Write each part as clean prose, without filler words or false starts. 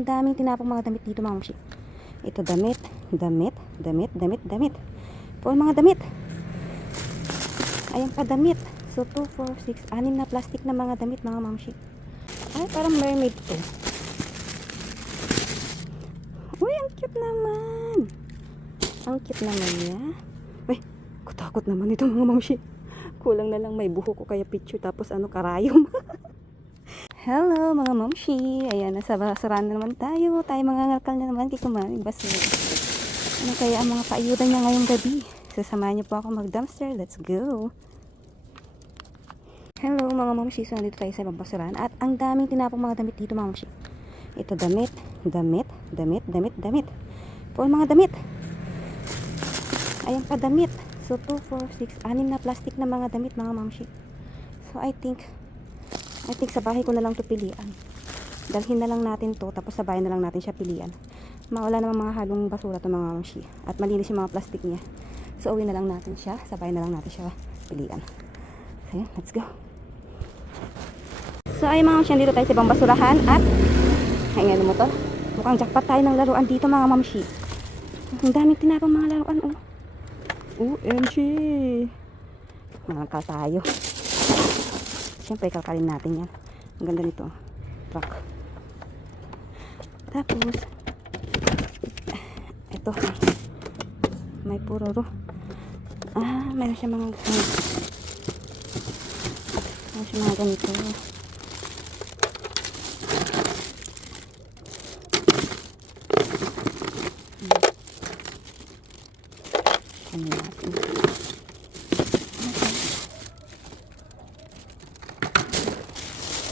ang daming tinapong mga damit dito mga mamshi. Ito damit, damit, damit, damit, damit. For mga damit. Ayan pa damit. So 2, 4, 6, 6 na plastic na mga damit mga mamshi. Ay, parang mermaid to. Uy, ang cute naman. Ang cute naman niya. Uy, kutakot naman ito mga mamshi. Kulang na lang may buhok ko kaya picture tapos karayom. Hello mga mamshi. Ayan, nasa basurahan na naman tayo. Tayo mga ngalkal na naman kay kumaming basura. Ano kaya ang mga kaayudan niya ngayong gabi? Sasamahan niyo po ako mag-dumpster. Let's go. Hello mga mamshi. So nandito tayo sa ibang basurahan. At ang daming tinapong mga damit dito mga mamshi. Ito damit, damit, damit, damit, damit. For mga damit. Ayan pa damit. So 2, 4, 6, 6 na plastic na mga damit mga mamshi. So I think sa bahay ko na lang to pilian. Dalhin na lang natin to, tapos sa bahay na lang natin siya pilian. Mawala naman mga halong basura to mga mamshi. At malinis yung mga plastic niya. So uwi na lang natin siya, sa bahay na lang natin siya pilian. So ayan, let's go. So ay mga mamshi, dito tayo sa ibang basurahan at ngayon mo to. Mukhang jackpot tayo ng laruan dito mga mamshi. Ang daming tinapang mga laruan oh. OMG! Malangkal tayo. Siyempre, kalkalin natin yan. Ang ganda nito. Truck. Tapos, ito. May puroro. Mayroon siya mga ganito. Ano natin?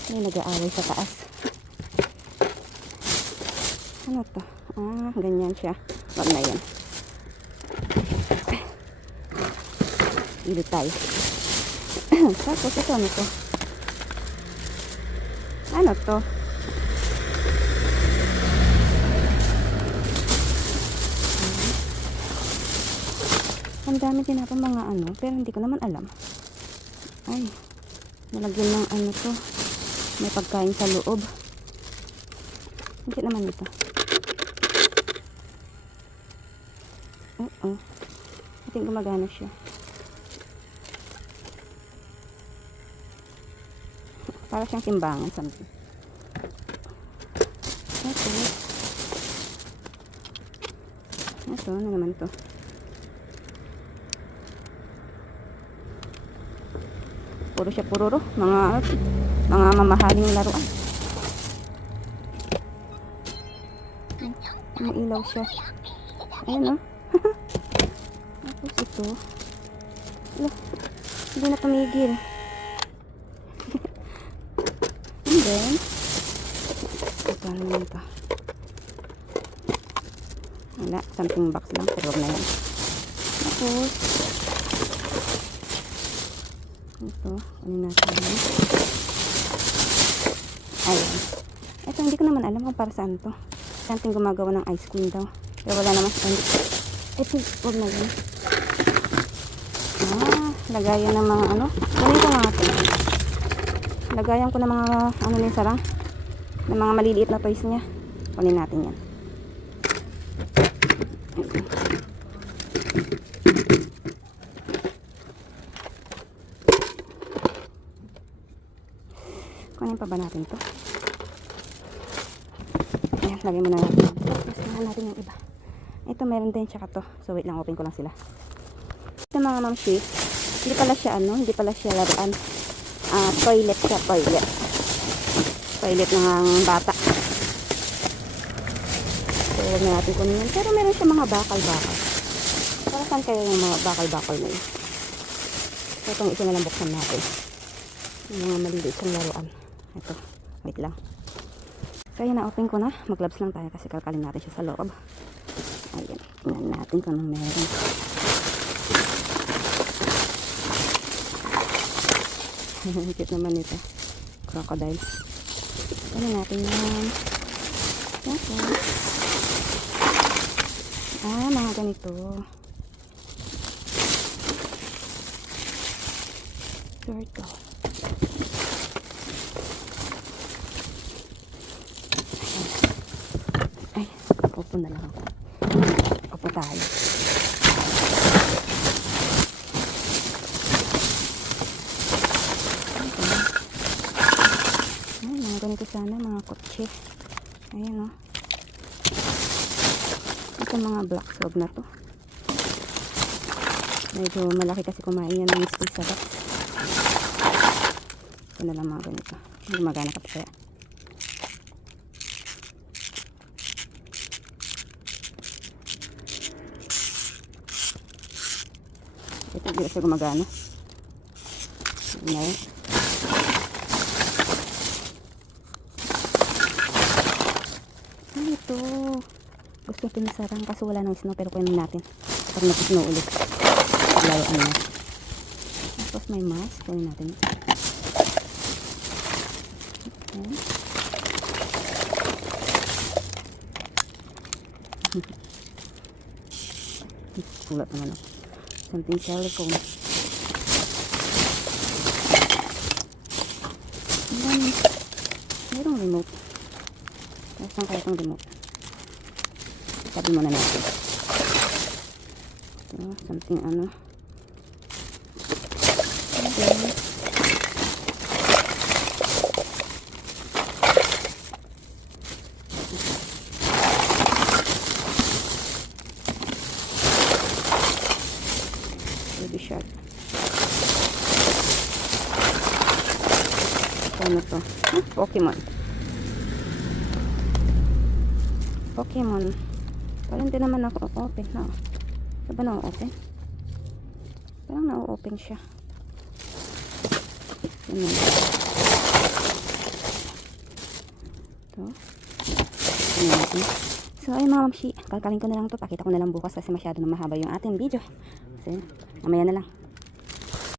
May nag-aaway sa taas. Ano to? Ganyan siya. Wag na yan. Ilo tayo. Tapos ito, ano to? Ano to? Ang dami tinapang mga pero hindi ko naman alam. Ay, nalagyan ng to. May pagkain sa loob. Hindi naman ito. I think gumagana siya. Para siyang timbangan something. Ito, ano naman to? Puro siya puroro. Mga mamahaling laruan. May ilaw siya. Ayan o. Tapos ito. Hindi na tumigil. And then, ito naman ito. Wala. Something box lang. Pero na yan. Tapos, ito. Ano natin yan? Ayan. Ito, hindi ko naman alam kung para saan to. Something gumagawa ng ice cream daw. Pero wala naman. Ito, huwag na yun. Lagayan ng mga Ganito nga ito. Lagayan ko ng mga na sarang. Ng mga maliliit na toys niya. Kunin natin yan. Kunin pa ba natin to? Ayan, lagay mo na natin. Tapos tingnan natin yung iba. Ito meron din tsaka to. So wait lang, open ko lang sila. Ito mga mamshi, hindi pala siya laruan. Toilet siya, toilet. Toilet ng bata. So huwag na natin kunin yan. Pero meron siya mga bakal-bakal. Para saan kayo yung mga bakal-bakal na yun? So itong isa na lang buksan natin. Yung mga maliliit siyang laruan. Ito, wait lang. So ayan, na-open ko na. Mag-gloves lang tayo kasi kalkalin natin siya sa loob. Ayan, tingnan natin kung anong meron. Cute naman ito. Crocodile. Ano natin yan? Okay. Mga ganito. Turtle. Upo na lang ako. Upo tayo. Ay, mga ganito sana, mga kotse. Ayan o. Ito mga black frog na to. Medyo malaki kasi kumain yan ng space sa box. Ito na lang mga ganito. Gumagana ka pa kaya. Ito hindi siya gumagana. Hindi na yun. Ano ito? Gusto pinisarang kaso wala ng snow pero kunin natin. Pag nag-snow ulit. Paglayaan na. Tapos may mask. Kunin natin. Okay. Sulat naman ako. Something telephone. Ang dami. Mayroong remote. Tapos saan kaya itong remote? Sabi muna natin. So, something ano. Okay. Baby shark. Ano to? Pokemon. Pokemon. Parang hindi naman ako open na. Ito ba na-open? Parang na-open siya. Ito. So ayun mga mamshi, kalkalin ko na lang to. Pakita ko na lang bukas kasi masyado na mahaba yung ating video. So mamaya na lang.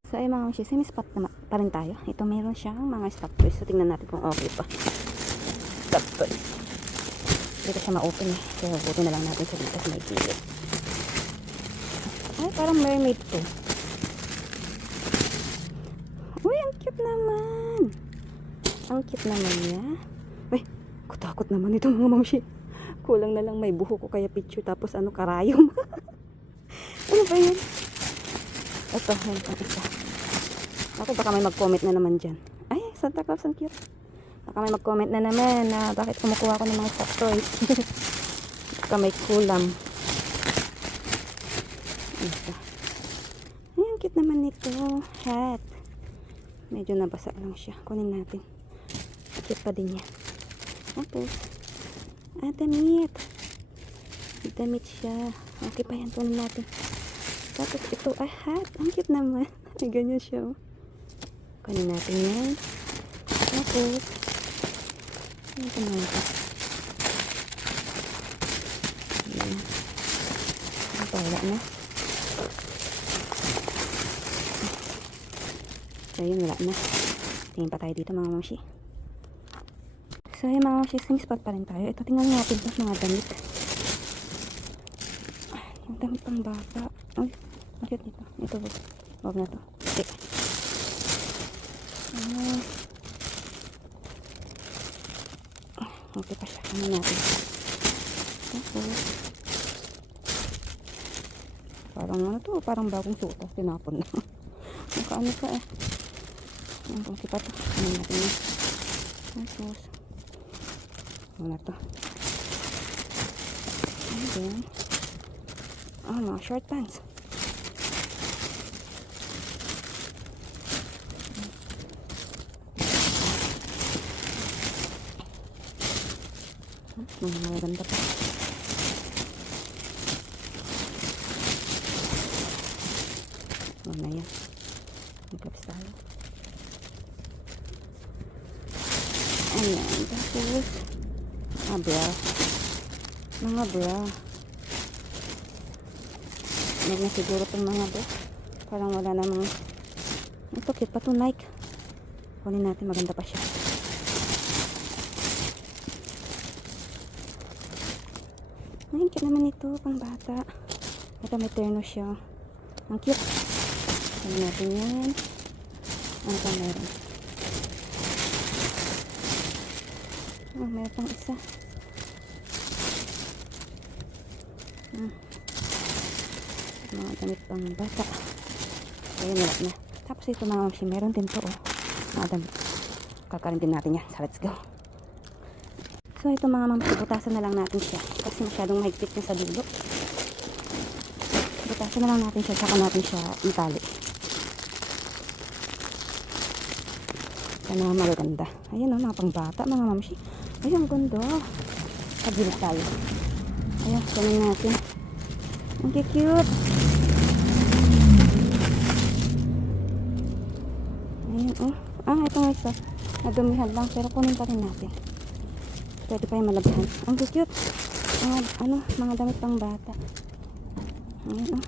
So ayun mga mamshi, semi-spot na pa rin tayo. Ito meron siyang mga stop toys. So tingnan natin kung okay pa. Stop toys. Dito siya ma-open eh. So buti na lang natin sa dito sa may gilid. Ay parang mermaid to. Uy ang cute naman. Ang cute naman niya. Uy kutakot naman ito mga mamshi. Kulang na lang may buhok ko kaya picture tapos ano karayom. Ano ba yan? Ito, yan pang isa. Ako baka may mag-comment na naman dyan. Ay, Santa Claus, ang cute. Baka may mag-comment na naman na bakit kumukuha ko ng mga soft toys. Baka may kulam. Ito. Ay, ang cute naman nito. Hat. Medyo nabasa lang siya. Kunin natin. Cute pa din yan. Tapos, damit. Damit siya. Okay pa yan. Kunin natin. Tapos ito ay hat. Ang cute naman. Ay, ganyan siya. Kunin natin yan. Tapos, ito na ito. Ayan. Ito, wala na. So, yun, wala na. Tingin pa tayo dito mga mamshi. So, yung mga mamshi, same spot pa rin tayo. Ito, tingnan natin ito, mga damit. Yung damit pang bata. Ay, ang cute nito. Ito, wag na to. Okay. Okay pa siya. Ano natin? Tapos, parang ano to? Parang bagong suot. Tinapon na. Nakaano pa eh. Ang pangsi pa to. Ano natin na. Tapos, ano na to? And then, mga short pants. Mga maganda pa. Na yan. Mag-gloves tayo. Ayan. Tapos, bra. Mga bra. Huwag na siguro itong mga bra. Parang wala namang. Ito, cute pa ito, Nike. Kunin natin, maganda pa siya. Ay, cute naman ito, pang bata. Ito, may terno siya. Ang cute. Kunin natin yan. Ano pa meron? Meron pang isa. Hmm. Mga damit pang bata. Ayan, wala na. Tapos ito mga mamsi, meron din to, oh. Mga damit. Kakarin din natin yan. So, let's go. So, ito mga mamsi, butasan na lang natin siya. Kasi masyadong mahigpit niya sa dulo. Butasan na lang natin siya, saka natin siya itali. Sana magaganda. Ayan, oh, mga pangbata, mga mamsi. Ayan, ang ganda. Kabilis tayo. Ayan, ganun natin. Ang cute. Ayan, oh. Ito nga isa. Nadumihan lang, pero kunin pa rin natin. Pwede pa yung malabhan. Ang cute. Mga damit pang bata. Ayan, oh.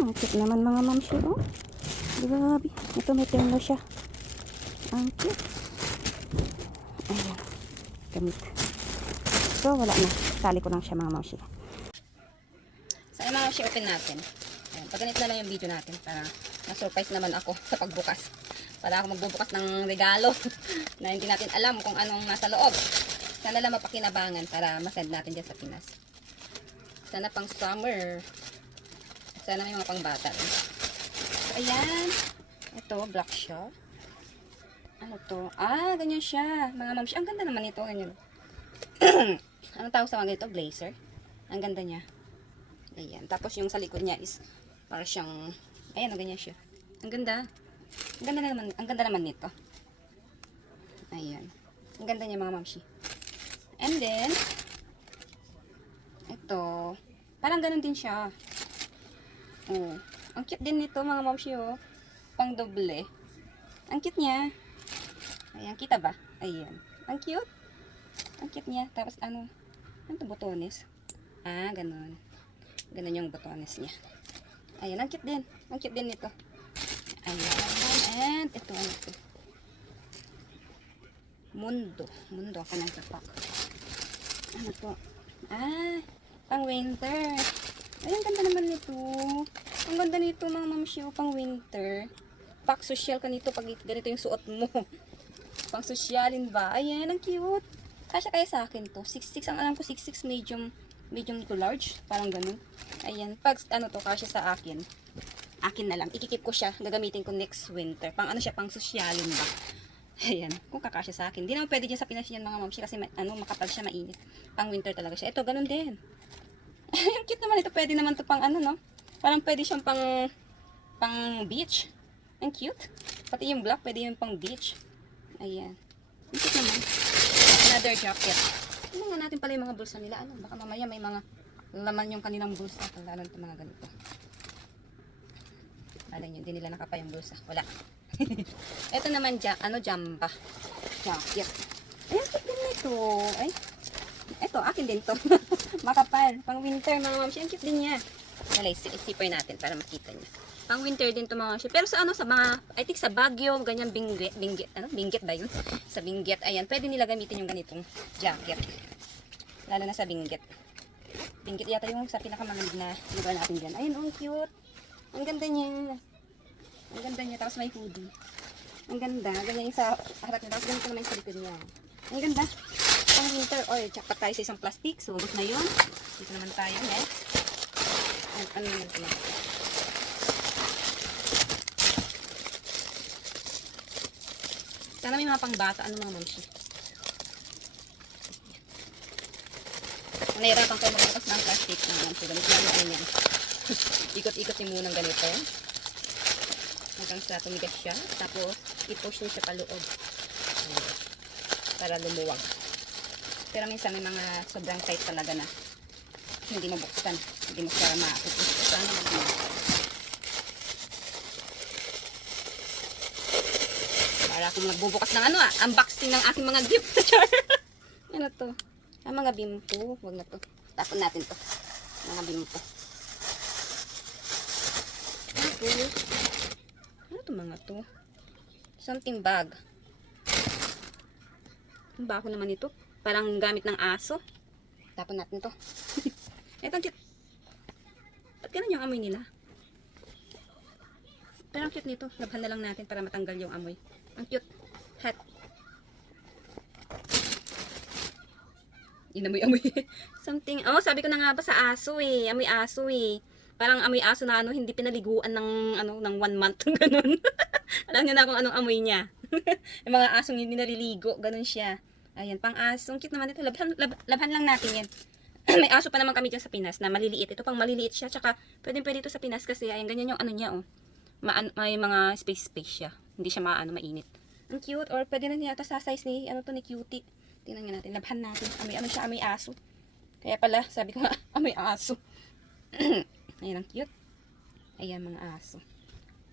Ang cute naman mga mamsi, oh. Grabe. Ito may terno siya. Ang cute. Ayan. Gamit. So, wala na. Tali ko lang siya mga mamsi. So, mga mamsi, open natin. Ayan. Pagganit na lang yung video natin para ma-surprise naman ako sa pagbukas. Para ako magbubukas ng regalo na hindi natin alam kung anong nasa loob. Sana lang mapakinabangan para masend natin dyan sa Pinas. Sana pang summer. Sana may mga pang bata. So, ayan. Ito, black siya. Ano to? Ganyan siya. Mga mamsi, ang ganda naman ito. Ganyan. Anong tawag sa mga ganito? Blazer. Ang ganda niya. Ayan. Tapos yung sa likod niya is para siyang, ayan, ganyan siya. Ang ganda. Ang ganda naman nito. Ayan. Ang ganda niya mga mamsi. And then, ito. Parang ganun din siya. Oh. Ang cute din nito mga mamsi, oh. Pang doble. Ang cute niya. Ayan, kita ba? Ayan. Ang cute. Ang cute niya. Tapos ano to, botones? Ganun. Ganun yung botones niya. Ayan, ang cute din. Ang cute din nito. Ayan. And ito, ano to? Mundo. Mundo ka ng kapak. Ano to? Pang winter. Ay, ang ganda naman nito. Ang ganda nito mga mamsi, pang winter. Pak social ka nito pag ganito yung suot mo. Pang sosyalin ba? Ayan, ang cute. Kasya kaya sa akin to. 6'6", ang alam ko 6'6", medium to large. Parang ganun. Ayan, pag ano to, kasya sa akin. Akin na lang. Ikikip ko siya. Gagamitin ko next winter. Pang ano siya, pang sosyalin ba? Ayan, kung kakasya sa akin. Hindi naman pwede dyan sa Pinas yan mga mamsi kasi makapal siya, mainit. Pang winter talaga siya. Ito, ganun din. Ang cute naman ito. Pwede naman to pang ano, no? Parang pwede siyang pang beach. Ang cute. Pati yung black, pwede yung pang beach. Ayan. Ang cute naman. Another jacket. Tingnan nga natin pala yung mga bulsa nila. Baka mamaya may mga laman yung kanilang bulsa. Lalo ito mga ganito. Alam nyo, hindi nila nakapa yung bulsa. Wala. Ito naman, jamba. Jacket. Ayan, cute din nito. Ay. Ito, akin din to. Makapal. Pang winter mga mamsi. Ang cute din niya. Malay, isipoy natin para makita niya. Pang winter din to mga mamsi. Pero sa sa mga, I think sa Baguio, ganyan Benguet, Benguet ba yun? Sa Benguet, ayan, pwede nila gamitin yung ganitong jacket. Lalo na sa Benguet. Benguet yata yung sa pinakamalamig na lugar natin dyan. Ayun, ang cute. Ang ganda niya. Ang ganda niya. Tapos may hoodie. Ang ganda. Ganyan yung sa harap niya. Tapos ganito naman yung sa likod niya. Ang ganda. Pang winter. Jackpot tayo sa isang plastic. Sugot na yun. Dito naman tayo. Next. Ano naman ito naman? Sana may mga pangbata. Ano mga mamsi? Nahirapan ko magbukas ng plastic ng mamsi. Ganito lang yan. Ikot-ikot yung munang ganito. Hanggang sa tumigas siya. Tapos, i-push niyo siya paloob. Ayan. Para lumuwag. Pero minsan may mga sobrang tight talaga na hindi mabuksan. Hindi mo siya ma-push. Sana naman. Para akong nagbubukas ng unboxing ng aking mga gift. Ano to? Ang mga bimpo. Huwag na to. Tapon natin to. Mga bimpo. Okay. Ano to mga to? Something bag. Ang bako naman ito. Parang gamit ng aso. Tapon natin to. Ito ang cute. Ba't ganun yung amoy nila? Pero ang cute nito. Labhan na lang natin para matanggal yung amoy. Ang cute. Hat. Inamoy-amoy. Something. Oh, sabi ko na nga ba sa aso eh. Amoy aso eh. Parang amoy aso na ano, hindi pinaliguan ng 1 month. Ganun. Alam niyo na kung anong amoy niya. Yung mga asong hindi naliligo. Ganun siya. Ayan, pang asong. Cute naman ito. Labhan lang natin yan. May aso pa naman kami dyan sa Pinas na maliliit. Ito pang maliliit siya. Tsaka, pwede ito sa Pinas kasi, ayan, ganyan yung ano niya, oh. May mga space siya. Hindi siya mainit. Ang cute. Or pwede na niya ito sa size ni, ano to, ni Cutie. Tingnan nga natin. Labhan natin. Amoy aso. Kaya pala, sabi ko nga, amoy aso. Ayan, ang cute. Ayan, mga aso.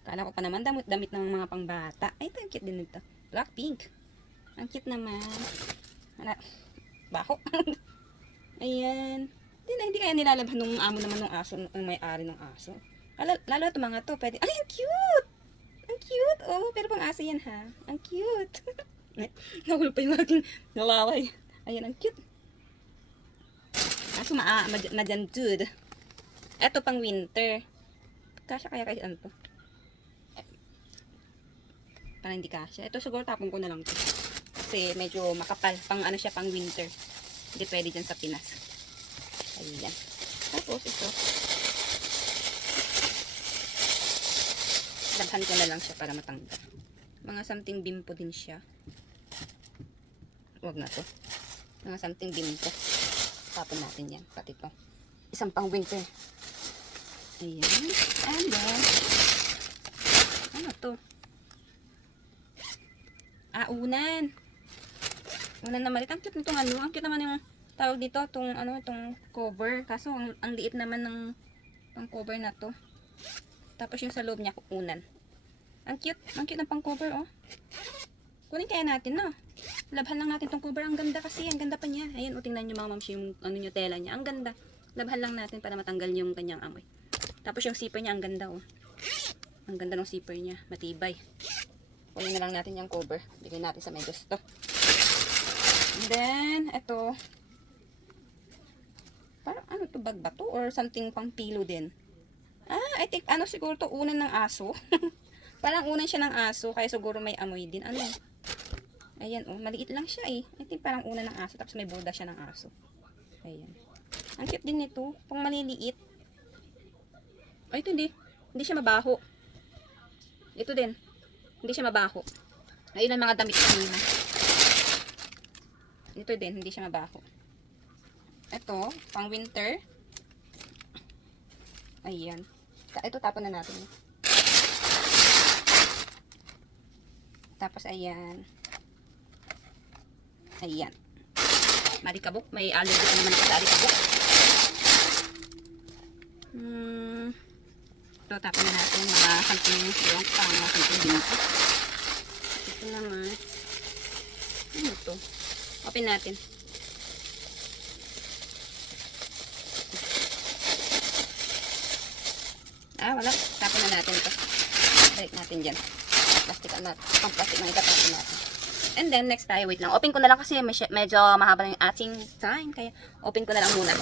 Kala ko pa naman, damit ng mga pangbata. Ay, ito, ang cute din nito. Black pink. Ang cute naman. Baho. Ayan. Hindi kaya nilalabhan nung amo naman ng aso, ng may-ari ng aso. Lalo ito mga to, pwede. Ay, ang cute! Ang cute! Oh, pero pang aso yan ha. Ang cute. Nahulog pa yung aking nalaway. Ayan, ang cute. Aso majantud. Ito pang winter. Kasya kaya ano to? Parang hindi kasya. Ito siguro tapon ko na lang to. Kasi medyo makapal. Pang ano siya, pang winter. Hindi pwede dyan sa Pinas. Ayan. Tapos ito. Daghan ko na lang siya para matanggal. Mga something bimpo din siya. Huwag na to. Mga something bimpo. Tapon natin yan. Pati ito. Isang pang winter. Ayan. And then, ano to? Unan. Unan na malit. Ang cute nitong ano. Ang cute naman yung tawag dito. Itong cover. Kaso, ang liit naman ng pang cover na to. Tapos yung sa loob niya, unan. Ang cute. Ang cute ng pang cover, oh. Kunin kaya natin, no? Labhan lang natin tong cover. Ang ganda kasi. Ang ganda pa niya. Ayan, tingnan nyo mga mamsi yung ano nyo, tela niya. Ang ganda. Labhan lang natin para matanggal yung kanyang amoy. Tapos yung zipper niya, ang ganda, oh. Ang ganda ng zipper niya. Matibay. Kunin na lang natin yung cover. Bigay natin sa may gusto. And then, ito. Parang ano to, bag ba to? Or something pang pilo din. I think, siguro to unan ng aso. Parang unan siya ng aso. Kaya siguro may amoy din. Ano? Ayan, oh. Maliit lang siya eh. I think parang unan ng aso. Tapos may borda siya ng aso. Ayan. Ang cute din nito. Pang maliliit. Ay, ito hindi. Hindi siya mabaho. Ito din. Hindi siya mabaho. Ayun ang mga damit kanina. Ito din, hindi siya mabaho. Ito, pang winter. Ayan. Ito tapon na natin. Tapos ayan. Ayan. Marikabok. May allergy ka naman sa alikabok. Ito tapon na natin. Mga something yung pang mga something dito. Ito naman. Ano ito? Open natin. Wala. Tapon na natin ito. Balik natin dyan. Plastic na. Pang plastic na itatapon natin. And then, next tayo. Wait lang. Open ko na lang kasi medyo mahaba na yung ating time. Kaya, open ko na lang muna.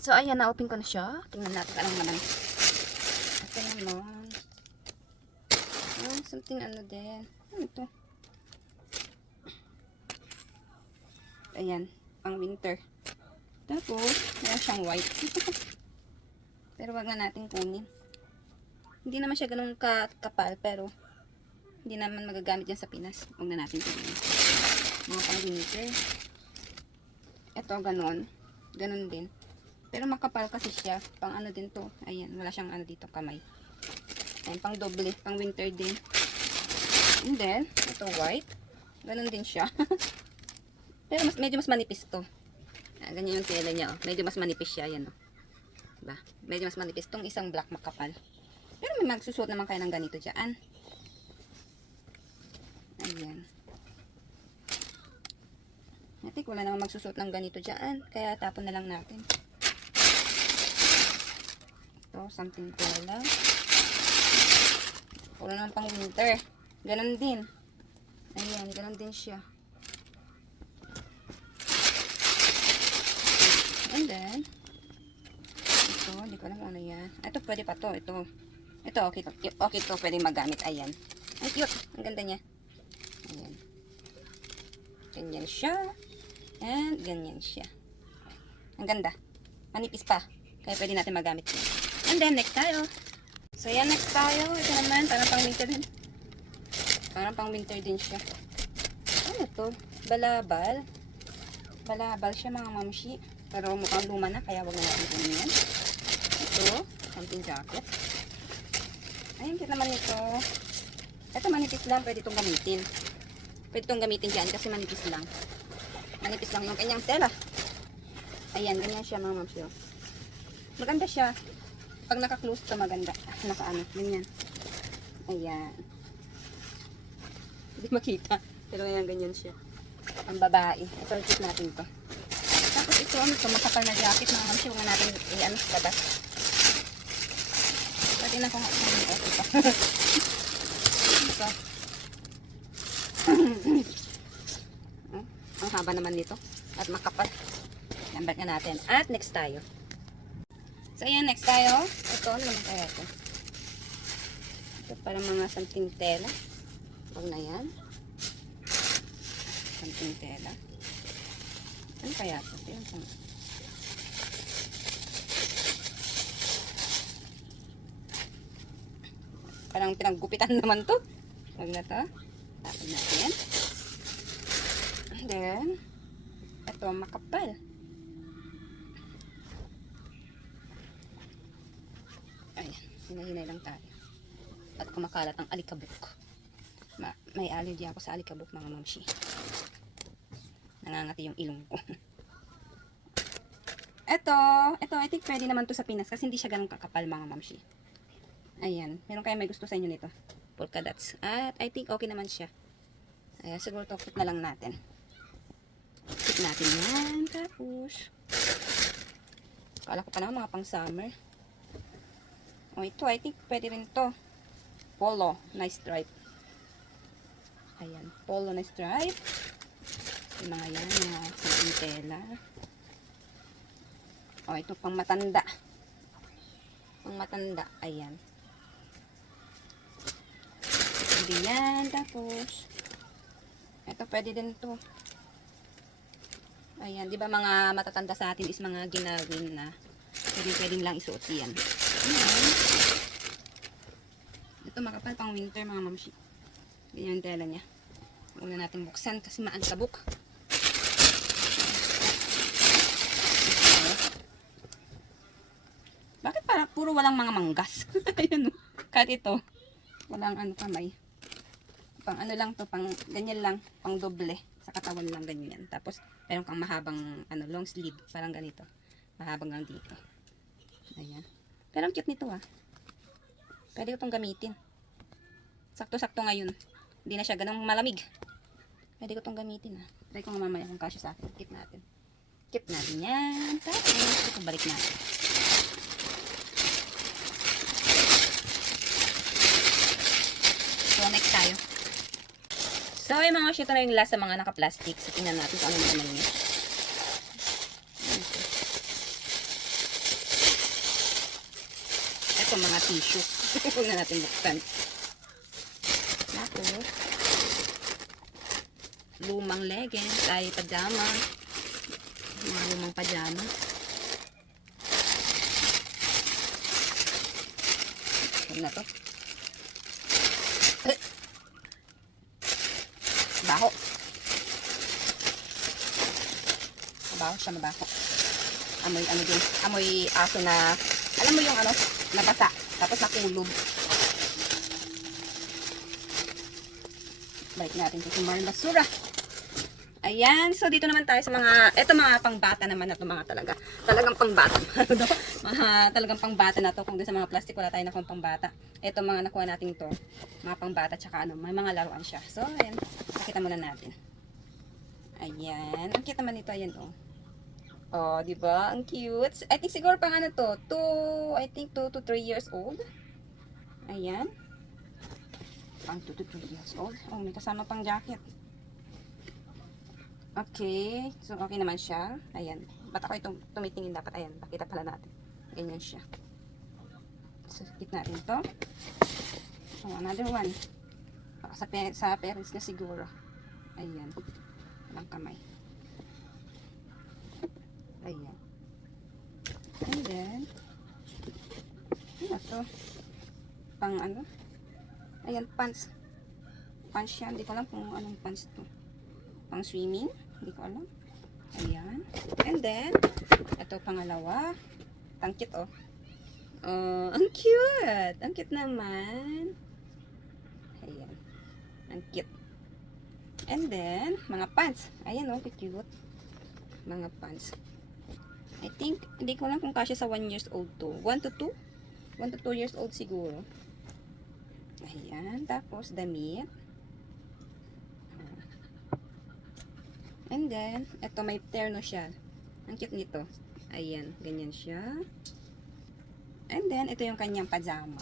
So, ayan. Na-open ko na siya. Tingnan natin. Anong naman. Ito naman. Something ano din. Ano ito? Ayan. Pang winter. Tapos, meron siyang white. Pero wag na natin kunin. Hindi naman siya ganun kapal, pero hindi naman magagamit yan sa Pinas. Wag na natin kunin. Mga pang winter. Ito, ganun. Ganun din. Pero makapal kasi siya. Pang ano din to. Ayan, wala siyang ano dito, kamay. Ayan, pang doble. Pang winter din. And then, ito white. Ganun din siya. Pero medyo mas manipis to. Ganyan yung tela niya, oh. Medyo mas manipis siya, yan, oh. Diba? Medyo mas manipis tong isang black makapal. Pero may magsusuot naman kayo ng ganito dyan. Ayan. I think wala namang magsusuot ng ganito dyan. Kaya tapon na lang natin. Ito, something cola. Cola naman pang winter. Ganon din. Ayan, ganon din siya. And then, ito, hindi ko alam kung ano yan. Ito, pwede pa to. Ito. Ito, okay to. Okay to, pwedeng magamit. Ayan. Ang cute. Ang ganda niya. Ayan. Ganyan siya. And ganyan siya. Ang ganda. Manipis pa. Kaya pwede natin magamit yun. And then, next tayo. So, yan, next tayo. Ito naman, parang pang winter din. Parang pang winter din siya. Ano to? Balabal. Balabal siya, mga mamshi. Pero mukhang luma na, kaya wag na natin kunin yan. Ito, something jacket. Ayun, cute naman ito. Ito, manipis lang. Pwede itong gamitin. Pwede itong gamitin dyan kasi manipis lang. Manipis lang yung kanyang tela. Ayan, ganyan siya, mga mamshi. Maganda siya. Pag naka-close to maganda. Naka-ano, ganyan. Ayan. Hindi makita. Pero ayan, ganyan siya. Ang babae. Ito, repeat natin to. Tapos ito, ano to, makapal na jacket. Mga mamsi, huwag na natin i-ano, labas. Pwede na kung ito. Ito. Ang haba naman nito. At makapal. Number na natin. At next tayo. So, ayan, next tayo. Ito, ano naman kaya ito? Ito, parang mga something tela. Huwag na yan. Something tela. Ano kaya ito? Parang pinaggupitan naman to. Huwag na to. Tapos natin. And then, ito, makapal. Ayan, hinahinay lang tayo. At kumakalat ang alikabok. May allergy ako sa alikabok, mga mamshi. Nangangati yung ilong ko. Ito, I think pwede naman to sa Pinas kasi hindi siya ganun kakapal, mga mamshi. Ayan, meron kaya may gusto sa inyo nito. Polka dots. At I think okay naman siya. Ayan, siguro to fit na lang natin. Fit natin yan. Tapos, kala ko pa naman mga pang summer. O ito, I think pwede rin to. Polo, nice stripe. Ayan, polo na stripe. Yung mga yan, mga something tela. O, ito pang matanda. Pang matanda, ayan. Pwede yan, tapos ito pwede din to. Ayan, di ba mga matatanda sa atin is mga ginawin na pwedeng lang isuot yan. Ayan. Ito makapal pang winter, mga mamshi. Ganyan yung tela niya. Una natin buksan kasi maalikabok. Bakit para puro walang mga manggas? Ayan, kahit ito, walang ano kamay. Pang ano lang to, pang ganyan lang, pang doble. Sa katawan lang ganyan. Tapos, meron kang mahabang ano, long sleeve. Parang ganito. Mahabang lang dito. Ayan. Pero ang cute nito ah. Pwede ko itong gamitin. Sakto-sakto ngayon. Hindi na siya ganang malamig. Pwede ko itong gamitin ah. Try ko nga mamaya kung kasya sa akin. Keep natin. Keep natin yan. Tapos, ito balik natin. So, next tayo. So, yung mga shit na yung last sa mga naka-plastic. So, tingnan natin kung ano naman niya. Ito, mga tissue. Huwag na natin buksan. Tapos, lumang leggings ay pajama. Mga lumang pajama. Huwag na to. Mabaho. Mabaho siya, mabaho. Amoy, ano din, amoy aso na, alam mo yung ano, nabasa, tapos nakulog. Balik natin ito sa mga basura. Ayan, so dito naman tayo sa mga, eto mga pangbata naman na ito, mga talagang pangbata. Mga talagang pangbata na to, kung doon sa mga plastic wala tayo nakuha pangbata. Eto mga nakuha natin to, mga pangbata, tsaka ano, may mga laruan siya. So, ayan, nakita muna natin. Ayan, ang cute naman ito, ayan oh. Oh, di ba? Ang cute. I think siguro pang ano to, 2 to 3 years old. Ayan. Pang 2 to 3 years old. Oh, may kasama pang jacket. Okay. So, okay naman siya. Ayan. Ba't ako itong tumitingin dapat? Ayan. Pakita pala natin. Ganyan siya. Sa gitna rin to. Oh, another one. Baka sa parents na siguro. Ayan. Walang kamay. Ayan. And then, ano to? Pang ano? Ayan, pants. Pants yan. Hindi ko alam kung anong pants to. Pang swimming. Hindi ko alam. Ayan. And then, ito pangalawa. Tangkit, oh. Oh, ang cute. Ang cute naman. Ayan. Ang cute. And then, mga pants. Ayan, oh, cute. Mga pants. I think, hindi ko lang kung kasya sa 1 years old to. 1 to 2? 1 to 2 years old siguro. Ayan. Tapos, damit. And then, ito may terno siya. Ang cute nito. Ayan. Ganyan siya. And then, ito yung kanyang pajama.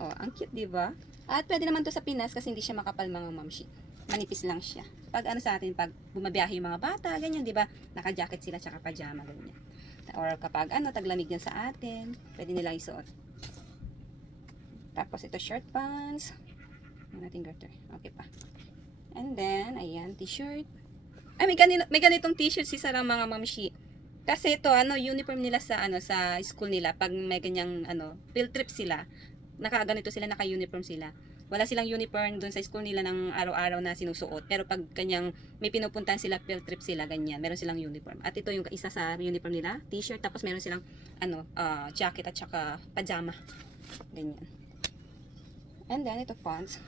Oh, ang cute, diba? At pwede naman to sa Pinas kasi hindi siya makapal mga mamshi. Manipis lang siya. Pag ano sa atin, pag bumabiyahe yung mga bata, ganyan, di ba? Naka-jacket sila tsaka pajama, ganyan. Or kapag ano, taglamig yan sa atin, pwede nila isuot. Tapos ito short pants. Ano natin garter? Okay pa. And then, ayan, t-shirt. Ay, may ganitong t-shirt si Sarang mga mamshi. Kasi ito, ano, uniform nila sa, ano, sa school nila. Pag may ganyang, ano, field trip sila, naka-ganito sila, naka-uniform sila. Wala silang uniform dun sa school nila ng araw-araw na sinusuot. Pero pag kanyang may pinupuntahan sila, field trip sila, ganyan. Meron silang uniform. At ito yung isa sa uniform nila, t-shirt. Tapos meron silang ano, jacket at saka pajama. Ganyan. And then, ito pants.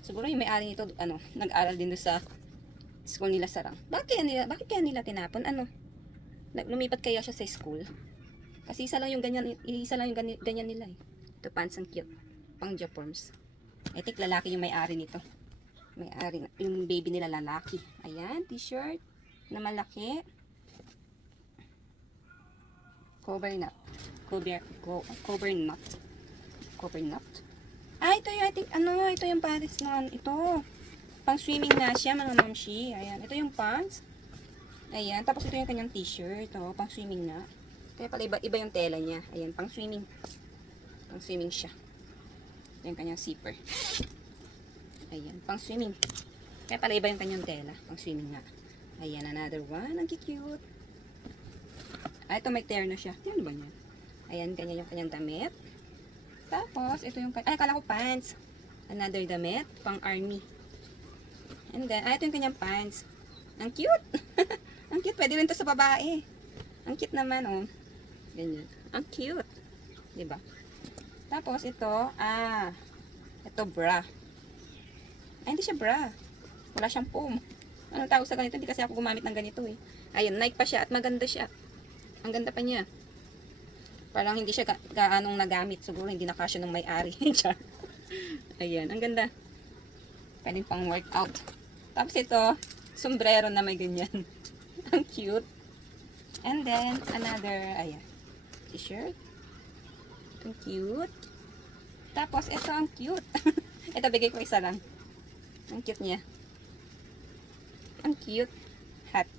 Siguro yung may-ari nito, ano, nag-aral din doon sa school nila Sarang. Bakit kaya nila tinapon? Ano? Lumipat kaya siya sa school? Kasi isa lang yung ganyan nila eh. Ito pants ang cute. Pang Japorms. I think lalaki yung may-ari nito. May-ari, yung baby nila lalaki. Ayan, t-shirt na malaki. Cover knot. Ah, ito yung, I think, ano, ito yung Paris na, ito. Pang swimming na siya, mga mamshi. Ayan, ito yung pants. Ayan, tapos ito yung kanyang t-shirt. Oh, pang swimming na. Kaya pala iba yung tela niya. Ayan, pang swimming. Pang swimming siya. Yung kanyang zipper. Ayan, pang swimming. Kaya pala iba yung kanyang tela. Pang swimming nga. Ayan, another one. Ang cute. Ah, ito may terno siya. Ano ba niya? Ayan, ganyan yung kanyang damit. Tapos, ito yung, ay, akala ko pants. Another damit. Pang army. And then, ito yung kanyang pants. Ang cute. Ang cute. Pwede rin to sa babae. Ang cute naman, oh. Ganyan. Ang cute. Diba? Tapos, ito, ito bra. Ay, hindi siya bra. Wala siyang foam. Anong tawag sa ganito? Hindi kasi ako gumamit ng ganito eh. Ayun, Nike pa siya at maganda siya. Ang ganda pa niya. Parang hindi siya gaanong nagamit. Siguro hindi na kasya ng may-ari. Ayan, ang ganda. Pwede pang workout. Tapos ito, sombrero na may ganyan. Ang cute. And then, another, ayan, t-shirt. Ang cute. Tapos, ito ang cute. Ito, bigay ko isa lang. Ang cute niya. Ang cute. Hat.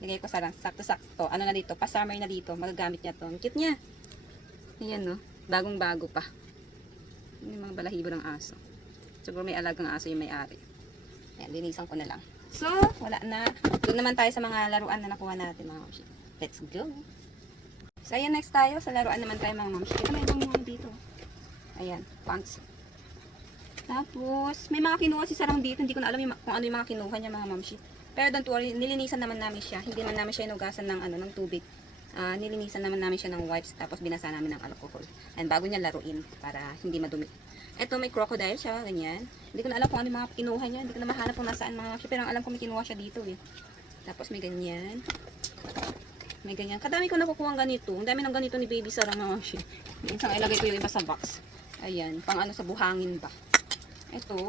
Bigay ko isa lang. Sakto-sakto. Ano na dito? Pa-summer na dito. Magagamit niya to. Ang cute niya. Ayan, no? Bagong-bago pa. Yung mga balahibo ng aso. Siguro may alagang aso yung may-ari. Ayan, linisan ko na lang. So, wala na. Doon naman tayo sa mga laruan na nakuha natin, mga mamshi. Let's go! So, ayan, next tayo. Sa laruan naman tayo, mga mamshi. Ito, may ibang mga dito. Ayan, pants. Tapos, may mga kinuha si Sarang dito. Hindi ko na alam kung ano yung mga kinuha niya, mga mamshi. Pero don't worry, nilinisan naman namin siya. Hindi naman namin siya inugasan ng, ng tubig. Nilinisan naman namin siya ng wipes. Tapos, binasa namin ng alcohol. And bago niya laruin para hindi madumi. Ito, may crocodile siya, ganyan. Hindi ko na alam kung ano yung mga kinuha niya. Hindi ko na mahanap kung nasaan mga mamshi. Pero ang alam ko may kinuha siya dito eh. Tapos, may ganyan. May ganyan. Kadami ko nakukuha ng ganito. Ang dami ng ganito ni Baby Sarang, mga mamshi. Minsan, ilagay ko yung iba sa box. Ayan, pang ano sa buhangin ba. Ito,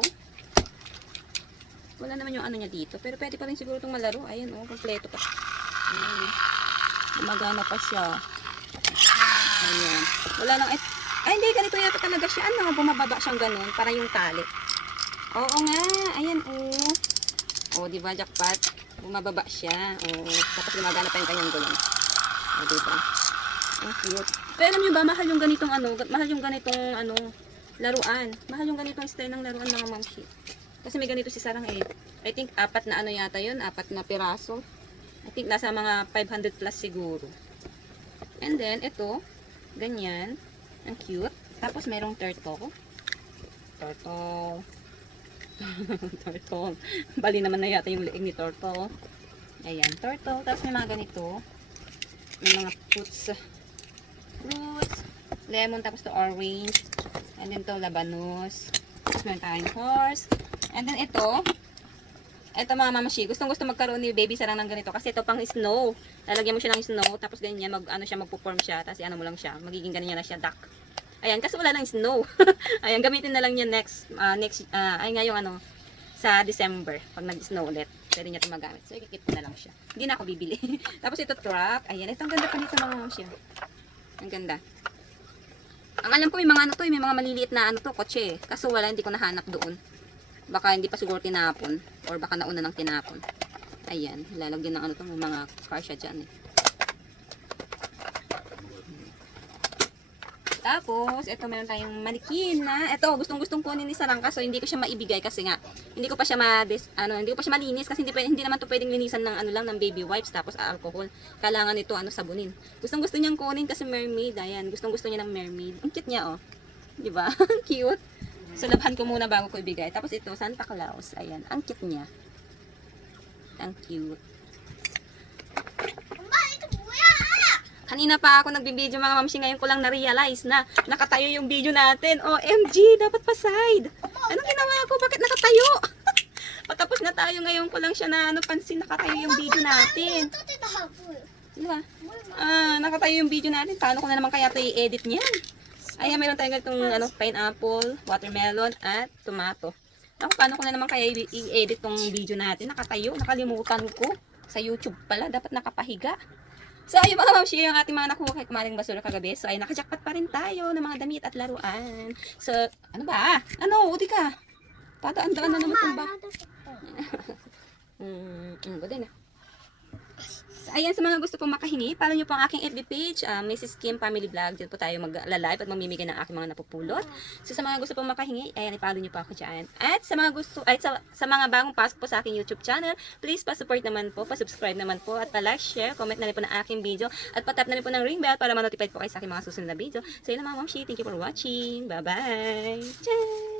wala naman yung ano niya dito. Pero pwede pa rin siguro itong malaro. Ayan, oh, kompleto pa. Ayan. Gumagana pa siya. Ayan. Wala lang. Ay, hindi. Ganito yata talaga siya. Ano, bumababa siyang ganun. Para yung tali. Oo nga. Ayan, oh. Oh, diba, jackpot? Bumababa siya. Oh, tapos gumagana pa yung kanyang gulong. Oh, diba? Ang cute. Pero alam nyo ba, mahal yung ganitong laruan. Mahal yung ganitong style ng laruan mga mamshi. Kasi may ganito si Sarang eh. I think 4 na ano yata yun, 4 na piraso. I think nasa mga 500 plus siguro. And then, ito, ganyan. Ang cute. Tapos merong turtle. Turtle. Turtle. Bali naman na yata yung leeg ni turtle. Ayan, turtle. Tapos may mga ganito. May mga fruits, lemon, tapos to orange, and then to labanos, tapos meron tayong horse, and then ito mga mamashi, gustong magkaroon ni baby Sarang ng ganito, kasi ito pang snow, lalagyan mo siya ng snow, tapos ganyan, magpo-form siya, tapos ano mo lang siya, magiging ganyan na siya, duck. Ayan, kasi wala lang snow. Ayan, gamitin na lang niya next, ay ngayong sa December, pag nag-snow ulit. Pwede niya ito magamit. So, ikikip ko na lang siya. Hindi na ako bibili. Tapos ito truck. Ayan. Ito ang ganda pa nito mga mamsi. Ang ganda. Ang alam ko may mga may mga maliliit na kotse. Kaso wala, hindi ko nahanap doon. Baka hindi pa siguro tinapon. Or baka nauna ng tinapon. Ayan. Lalagyan ng may mga car siya dyan eh. Tapos, ito meron tayong manikin na, ito, gustong kunin ni Sarang kaso hindi ko siya maibigay kasi nga, hindi ko pa siya malinis kasi hindi naman to pwedeng linisan ng ng baby wipes tapos alcohol. Kailangan ito sabunin. Gustong niyang kunin kasi mermaid, ayan, gustong niya ng mermaid. Ang cute niya oh. 'Di ba? Cute. So, labhan ko muna bago ko ibigay. Tapos ito, Santa Claus, ayan, ang cute niya. Ang cute. Kanina pa ako nagbibideo mga mamsi, ngayon ko lang na-realize na nakatayo yung video natin. OMG, dapat pa side. Anong ginawa ko? Bakit nakatayo? Patapos na tayo, ngayon ko lang siya na pansin nakatayo yung video natin. Diba? Nakatayo yung video natin. Paano ko na naman kaya ito i-edit niyan? Ayan, meron tayong ganitong pineapple, watermelon, at tomato. Ako, paano ko na naman kaya i-edit tong video natin? Nakatayo, nakalimutan ko. Sa YouTube pala, dapat nakapahiga. So, ayun mga mamshi, yung ating mga nakuha kay Kumaring Basura kagabi. So, ay nakajackpot pa rin tayo ng mga damit at laruan. So, ano ba? Udi ka? Tadaan-daan na naman itong ba? Good na. So, ayan, sa mga gusto pong makahingi, follow nyo po ang aking FB page, Mrs. Kim Family Vlog. Diyan po tayo mag-live at mamimigay ng aking mga napupulot. So, sa mga gusto pong makahingi, ayan, i-follow nyo po ako dyan. At sa mga sa mga bagong pasok po sa aking YouTube channel, please pa-support naman po, pa-subscribe naman po, at pa-like, share, comment na rin po ng aking video, at pa-tap na rin po ng ring bell para ma-notify po kayo sa aking mga susunod na video. So, yun na mga mamshi, thank you for watching. Bye-bye! Ciao!